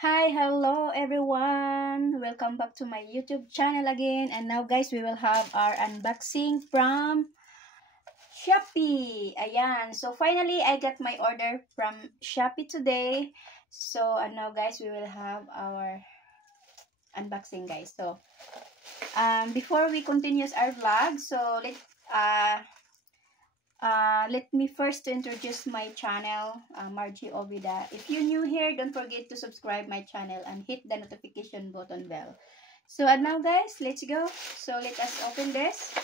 Hi, hello everyone. Welcome back to my YouTube channel again. And now guys, we will have our unboxing from Shopee. Ayan. So finally, I got my order from Shopee today. So and now guys, we will have our unboxing guys. So before we continue our vlog, so uh let me first introduce my channel, Margie Ovida. If you're new here, don't forget to subscribe my channel and hit the notification button bell. So and now guys, let's go. So let us open this.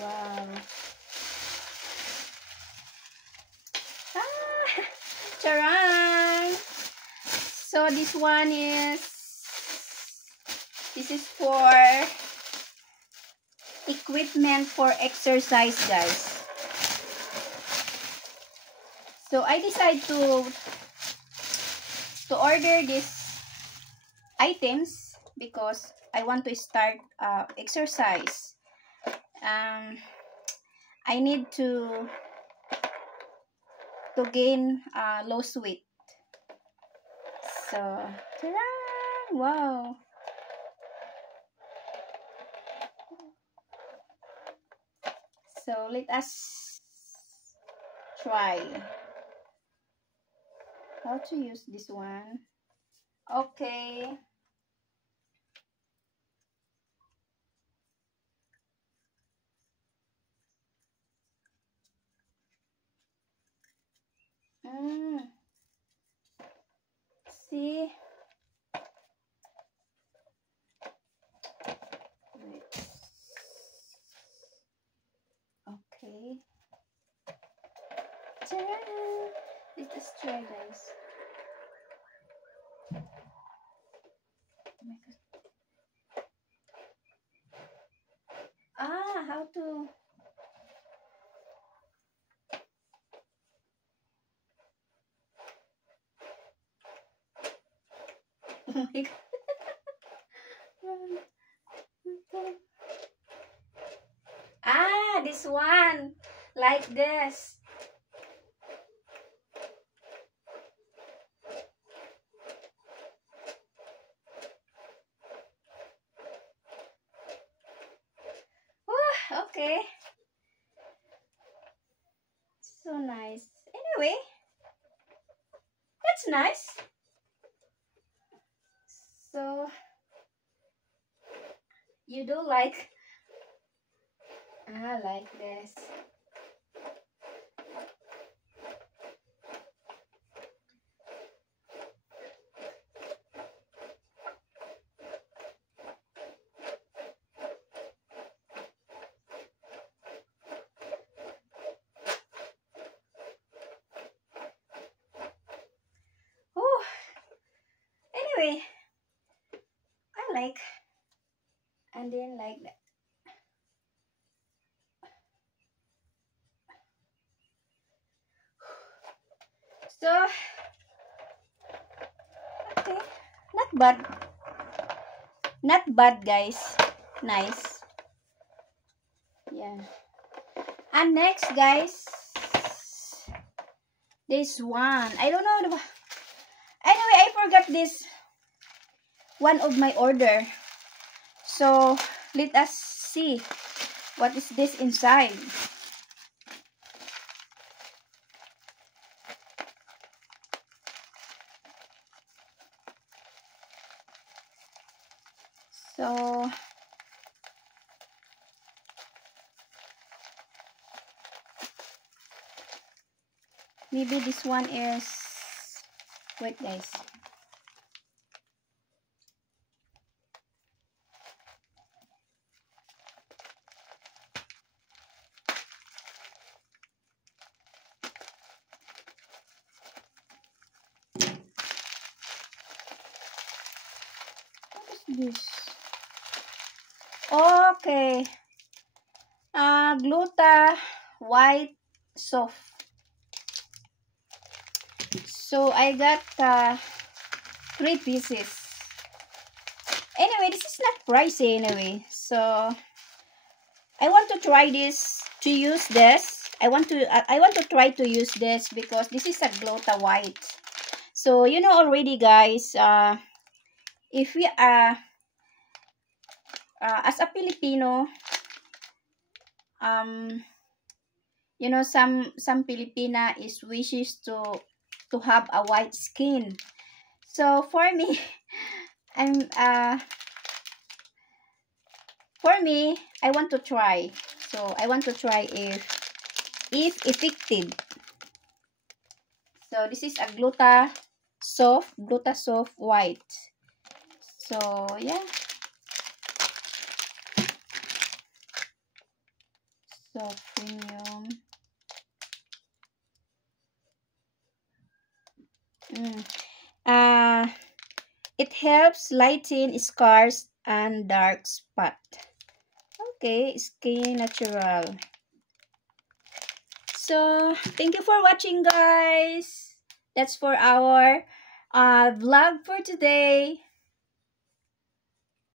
Wow. Ah, charan! So this is for equipment for exercise guys. So I decided to order these items because I want to start exercise. I need to gain lose weight. So, ta-da! Wow. So let us try how to use this one. Okay. See. Wait. Okay. Ta-da! Let us try guys. Oh my God. How to oh my God. This one. Like this. Okay. So nice. Anyway, that's nice. So, you do like this. Oh, anyway, I like and then like that. So, okay, not bad. Not bad, guys. Nice. Yeah. And next, guys, this one. I don't know. Anyway, I forgot this one of my order. So, let us see what is this inside. So, maybe this one is, wait guys. What is this? Okay. Gluta white soft. So I got 3 pieces. Anyway, this is not pricey anyway. So I want to try this, to use this I want to try to use this because this is a Glota White. So you know already, guys, if we as a Filipino, you know, some Filipina is wishes to have a white skin. So for me, I'm for me, I want to try. So I want to try if effective. So this is a Gluta Soft White. So yeah. So premium. Uh, it helps lighten scars and dark spot. Okay, Skin Natural. So, thank you for watching, guys. That's for our vlog for today.